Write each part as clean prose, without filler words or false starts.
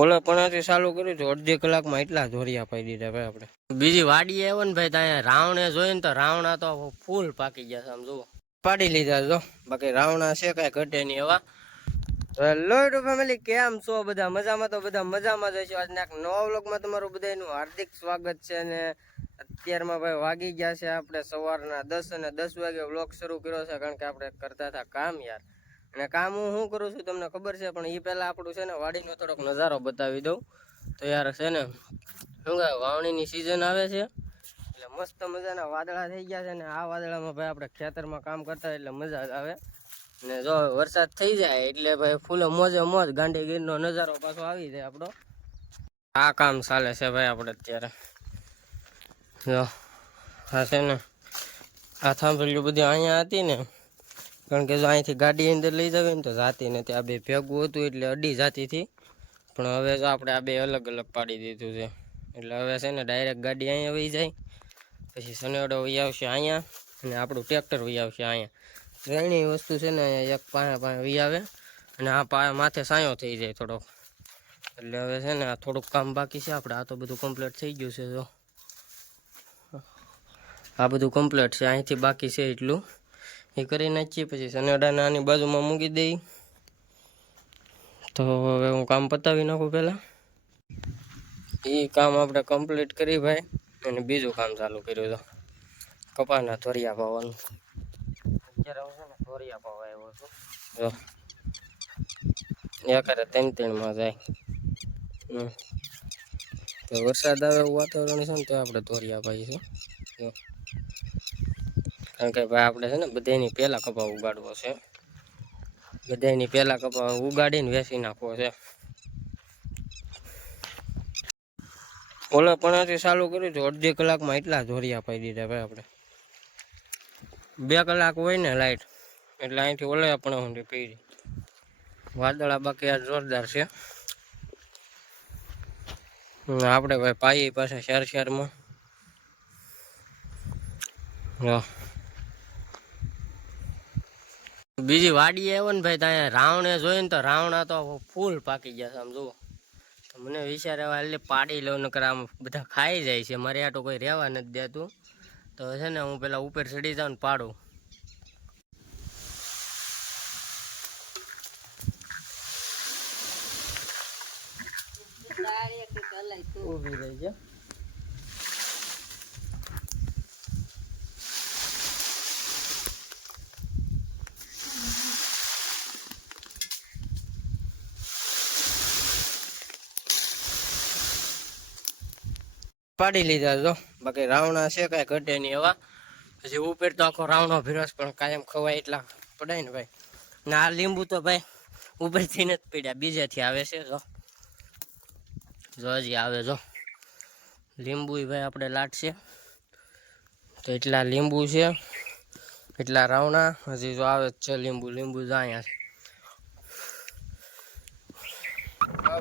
ઓલા પણાથી ચાલુ કર્યું તો અડધી કલાકમાં એટલા ધોરિયા પાઈ દીધા ભાઈ આપણે. બીજી વાડી આવ્યો ને ભાઈ, ત્યાં રાવણે જોઈને તો રાવણા તો ફૂલ પાકી ગયા છે. આમ જુઓ પાડી લીધા જો, બાકી રાવણા છે કઈ ઘટે નહીં એવા. હેલો યુટ્યુબ ફેમિલી, કેમ છો બધા? મજામાં? તો બધા મજામાં જ હશો. આજના એક નવા વ્લોગમાં તમારું બધાનું હાર્દિક સ્વાગત છે. અને અત્યારમાં ભાઈ વાગી ગયા છે આપણે સવારના 10 અને 10 વાગે વ્લોગ શરૂ કર્યો છે, કારણ કે આપણે કરતા હતા કામ યાર. અને કામ હું શું કરું છું તમને ખબર છે, પણ એ પહેલાં આપણું છે ને વાડીનો થોડોક નજારો બતાવી દઉં. તો યાર છે ને શું કહે, વાવણીની સિઝન આવે છે એટલે મસ્ત મજાના વાદળા થઈ ગયા છે. ને આ વાદળામાં ભાઈ આપણે ખેતરમાં કામ કરતા એટલે મજા જ આવે. ને જો વરસાદ થઈ જાય એટલે ભાઈ ફૂલે મોજે મોજ ગાંધીગીરનો નજારો પાછો આવી જાય આપણો. આ કામ ચાલે છે ભાઈ આપણે અત્યારે. જો આ છે ને આ થાંભલીઓ બધી અહીંયા હતી ને, કારણ કે જો અહીંથી ગાડી અંદર લઈ જવી ને તો જાતી નથી. આ બે ભેગું હતું એટલે અડી જાતી હતી, પણ હવે જો આપણે આ બે અલગ અલગ પાડી દીધું છે. એટલે હવે છે ને ડાયરેક્ટ ગાડી અહીંયા વહી જાય, પછી સનેડો વહી આવશે અહીંયા, અને આપણું ટ્રેક્ટર વહી આવશે અહીંયા. ત્રણેય વસ્તુ છે ને એક પાસે વી આવે, અને આ માથે સાયો થઈ જાય થોડોક. એટલે હવે છે ને આ થોડુંક કામ બાકી છે આપણે. આ તો બધું કમ્પ્લીટ થઈ ગયું છે. જો આ બધું કમ્પ્લીટ છે, અહીંથી બાકી છે એટલું એ કરી નાખીએ, પછી સનેડાને આની બાજુમાં મૂકી દઈ. તો હવે હું કામ પતાવી નાખું પહેલાં. એ કામ આપણે કમ્પ્લીટ કરી ભાઈ, અને બીજું કામ ચાલુ કર્યું તો કપાના ધોરિયા પાવાનું. અત્યારે હું છે ને ધોરિયા પાવા આવ્યો છું. જો એકારે 3-3 જાય. તો વરસાદ આવે એવું વાતાવરણ છે ને તો આપણે ધોરિયા પાઈએ છીએ. કારણ કે ભાઈ આપણે છે ને બધાની પહેલાં કપા ઉગાડવો છે. બધાની પહેલાં કપા ઉગાડીને વેચી નાખવો છે. ઓલા પણાથી ચાલુ કર્યું તો અડધી કલાકમાં એટલા ધોરિયા પાઈ દીધા ભાઈ આપણે. 2 કલાક હોય ને લાઈટ, એટલે અહીંથી ઓલા પણ ઊંડી પી. વાદળા બાકી આ જોરદાર છે. આપણે ભાઈ પાઈ પાસે શહેરમાં બીજી વાડી આવ્યો ને ભાઈ, ત્યાં રાવણે જોઈને તો રાવણા તો ફૂલ પાકી ગયા છે. આમ જુઓ, મને વિચાર આવે એટલે પાડી લઉં, નકર આમ બધા ખાઈ જાય છે. મારે આટો કોઈ રહેવા નથી દેતું. તો છે ને હું પેલા ઉપર ચડી જાઉં ને પાડું. ઊભી રહી છે. પાડી લીધા જો, બાકી રાવણા છે કઈ ઘટે નહીં એવા. પછી ઉપર તો આખો રાવણો ભીરસ, પણ કાયમ ખવાય એટલા પડાય ને ભાઈ. ને આ લીંબુ તો ભાઈ ઉપરથી નથી પીડ્યા, બીજેથી આવે છે. જો હજી આવે જો લીંબુ ભાઈ આપણે લાટશે તો એટલા લીંબુ છે, એટલા રાવણા હજી જો આવે છે. લીંબુ જ અહીંયા છે.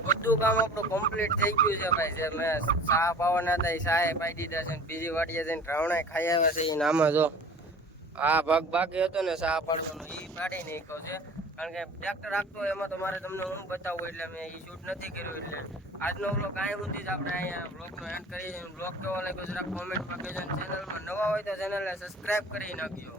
બધું કામ આપણું કમ્પ્લીટ થઈ ગયું છે ભાઈ. જે મેં ચા પાવાના હતા એ ચાય પાઈ દીધા છે. બીજી વાડીએ જઈને રાવણા ખાઈ આવ્યા છે. એ નામાં જો આ ભાગ બાકી હતો ને ચા પાડવાનો, એ પાડી નાખ્યો છે. કારણ કે ટ્રેક્ટર રાખતો હોય એમાં તો મારે તમને હું બતાવું, એટલે મેં એ શૂટ નથી કર્યું. એટલે આજનો વ્લોગ અહીંયા સુધી જ આપણે અહીંયા વ્લોગનો એન્ડ કરીએ છીએ. વ્લોગ કેવો લાગ્યો જરા કોમેન્ટમાં કહેજો. ચેનલમાં નવા હોય તો ચેનલને સબસ્ક્રાઈબ કરી નાખજો.